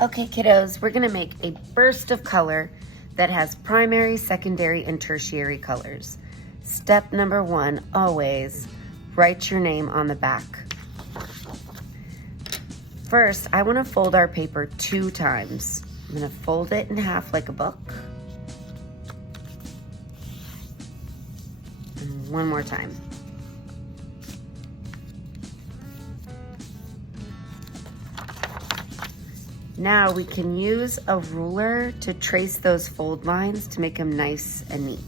Okay, kiddos, we're gonna make a burst of color that has primary, secondary, and tertiary colors. Step number 1, always write your name on the back. First, I wanna fold our paper 2 times. I'm gonna fold it in half like a book. And one more time. Now we can use a ruler to trace those fold lines to make them nice and neat.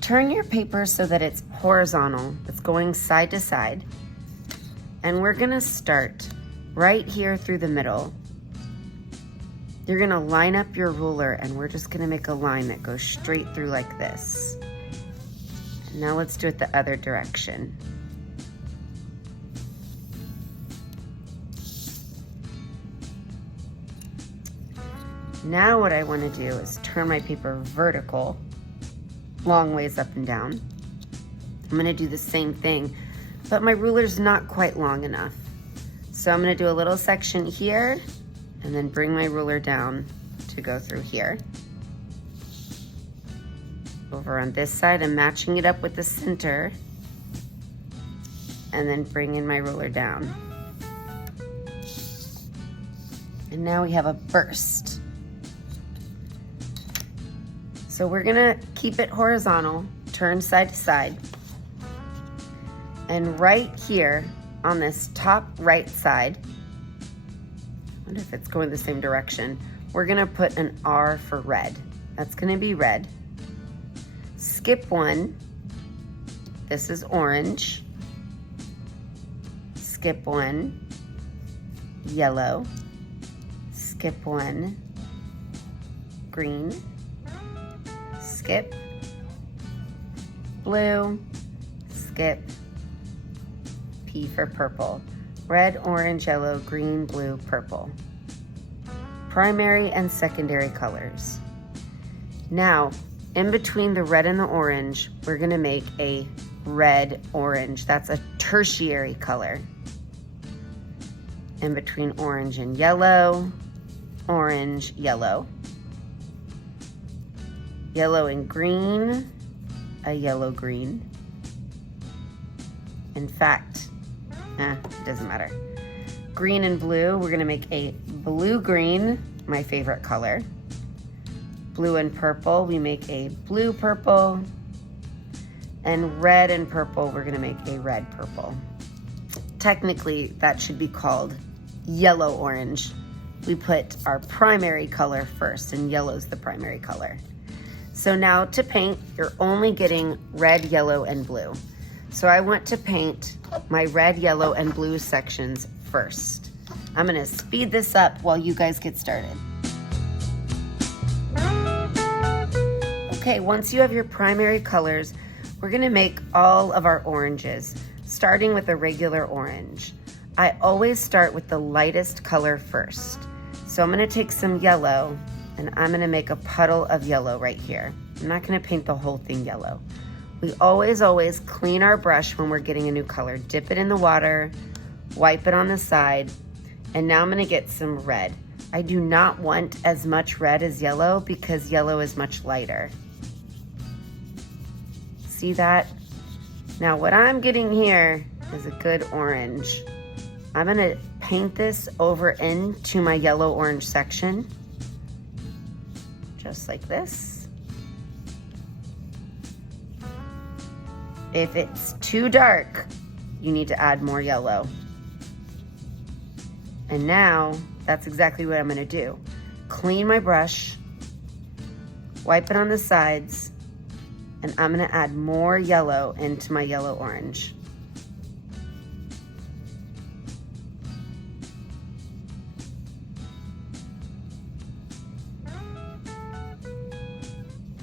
Turn your paper so that it's horizontal, it's going side to side. And we're gonna start right here through the middle. You're gonna line up your ruler and we're just gonna make a line that goes straight through like this. Now let's do it the other direction. Now what I want to do is turn my paper vertical, long ways up and down. I'm going to do the same thing, but my ruler's not quite long enough. So I'm going to do a little section here and then bring my ruler down to go through here. Over on this side, I'm matching it up with the center and then bringing my ruler down. And now we have a burst. So we're gonna keep it horizontal, turn side to side. And right here on this top right side, I wonder if it's going the same direction, we're gonna put an R for red. That's gonna be red. Skip 1, this is orange. Skip 1, yellow. Skip 1, green. Skip, blue. Skip, P for purple. Red, orange, yellow, green, blue, purple. Primary and secondary colors. Now, in between the red and the orange, we're gonna make a red-orange. That's a tertiary color. In between orange and yellow, orange, yellow. Yellow and green, a yellow-green. In fact, it doesn't matter. Green and blue, we're gonna make a blue-green, my favorite color. Blue and purple, we make a blue purple. And red and purple, we're gonna make a red purple. Technically, that should be called yellow orange. We put our primary color first, and yellow's the primary color. So now to paint, you're only getting red, yellow, and blue. So I want to paint my red, yellow, and blue sections first. I'm gonna speed this up while you guys get started. Okay, once you have your primary colors, we're gonna make all of our oranges, starting with a regular orange. I always start with the lightest color first. So I'm gonna take some yellow and I'm gonna make a puddle of yellow right here. I'm not gonna paint the whole thing yellow. We always clean our brush when we're getting a new color. Dip it in the water, wipe it on the side, and now I'm gonna get some red. I do not want as much red as yellow because yellow is much lighter. See that? Now what I'm getting here is a good orange. I'm gonna paint this over into my yellow-orange section, just like this. If it's too dark, you need to add more yellow. And now, that's exactly what I'm gonna do. Clean my brush, wipe it on the sides, and I'm gonna add more yellow into my yellow-orange.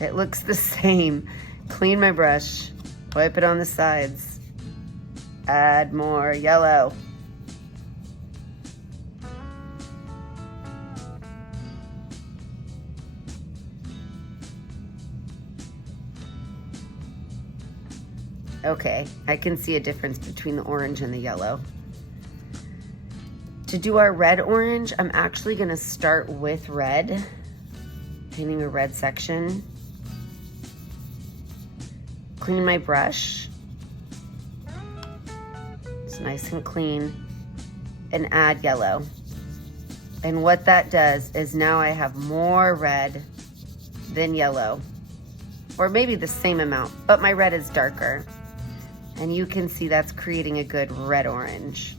It looks the same. Clean my brush, wipe it on the sides, add more yellow. Okay, I can see a difference between the orange and the yellow. To do our red orange, I'm actually gonna start with red, painting a red section. Clean my brush. It's nice and clean. And add yellow. And what that does is now I have more red than yellow. Or maybe the same amount, but my red is darker. And you can see that's creating a good red orange.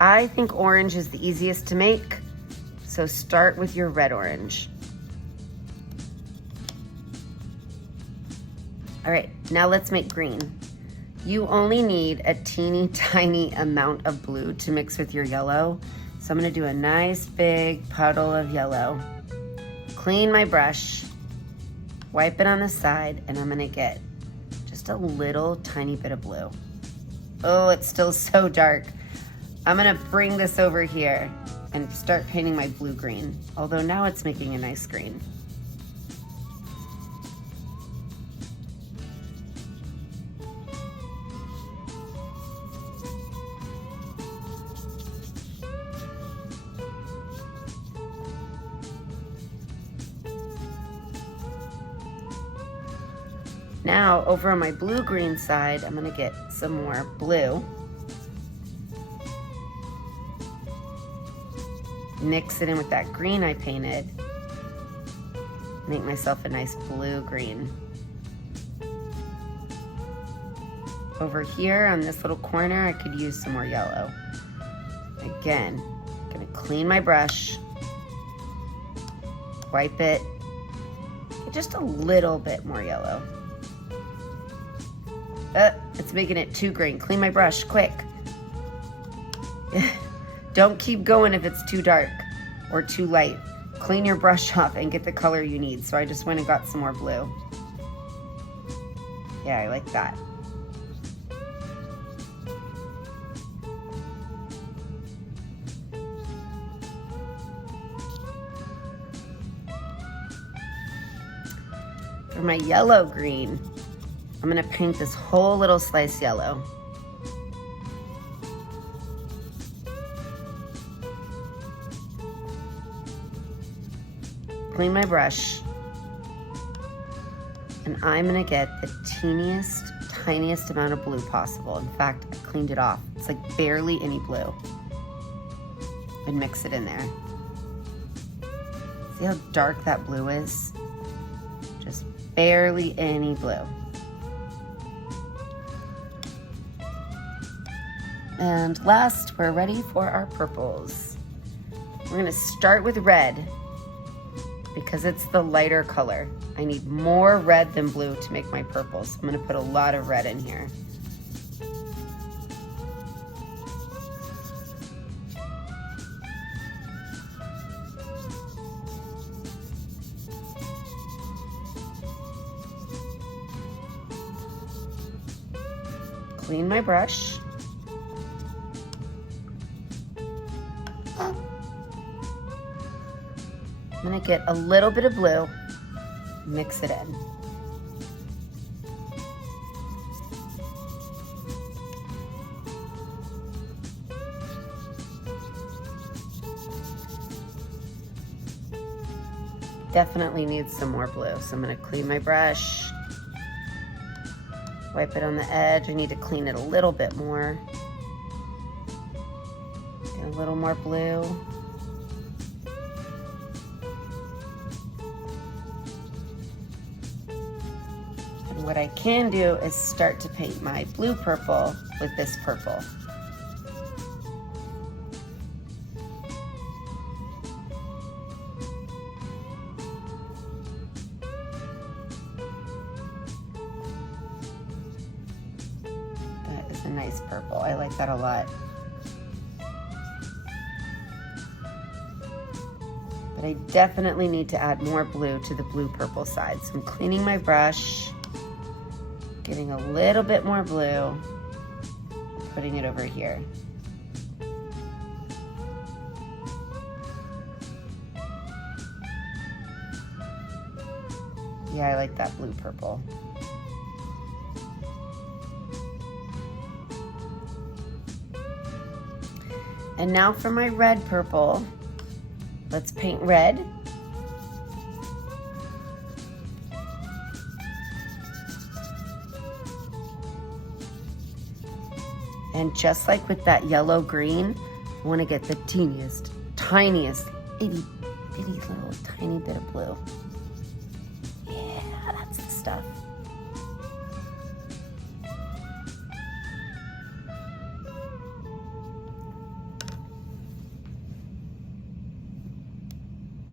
I think orange is the easiest to make, so start with your red orange. All right, now let's make green. You only need a teeny tiny amount of blue to mix with your yellow. So I'm gonna do a nice big puddle of yellow. Clean my brush, wipe it on the side, and I'm gonna get just a little tiny bit of blue. Oh, it's still so dark. I'm gonna bring this over here and start painting my blue-green, although now it's making a nice green. Now, over on my blue-green side, I'm gonna get some more blue. Mix it in with that green I painted. Make myself a nice blue-green. Over here on this little corner, I could use some more yellow. Again, I'm gonna clean my brush, wipe it, get just a little bit more yellow. It's making it too green. Clean my brush, quick. Don't keep going if it's too dark or too light. Clean your brush off and get the color you need. So I just went and got some more blue. Yeah, I like that. For my yellow green, I'm gonna paint this whole little slice yellow. Clean my brush. And I'm gonna get the teeniest, tiniest amount of blue possible. In fact, I cleaned it off. It's like barely any blue. And mix it in there. See how dark that blue is? Just barely any blue. And last, we're ready for our purples. We're gonna start with red because it's the lighter color. I need more red than blue to make my purples. I'm gonna put a lot of red in here. Clean my brush. I'm gonna get a little bit of blue, mix it in. Definitely needs some more blue, so I'm gonna clean my brush, wipe it on the edge. I need to clean it a little bit more. Get a little more blue. What I can do is start to paint my blue purple with this purple. That is a nice purple. I like that a lot. But I definitely need to add more blue to the blue purple side. So I'm cleaning my brush. Getting a little bit more blue, putting it over here. Yeah, I like that blue purple. And now for my red purple. Let's paint red. And just like with that yellow green, I want to get the teeniest, tiniest, itty bitty little tiny bit of blue. Yeah, that's the stuff.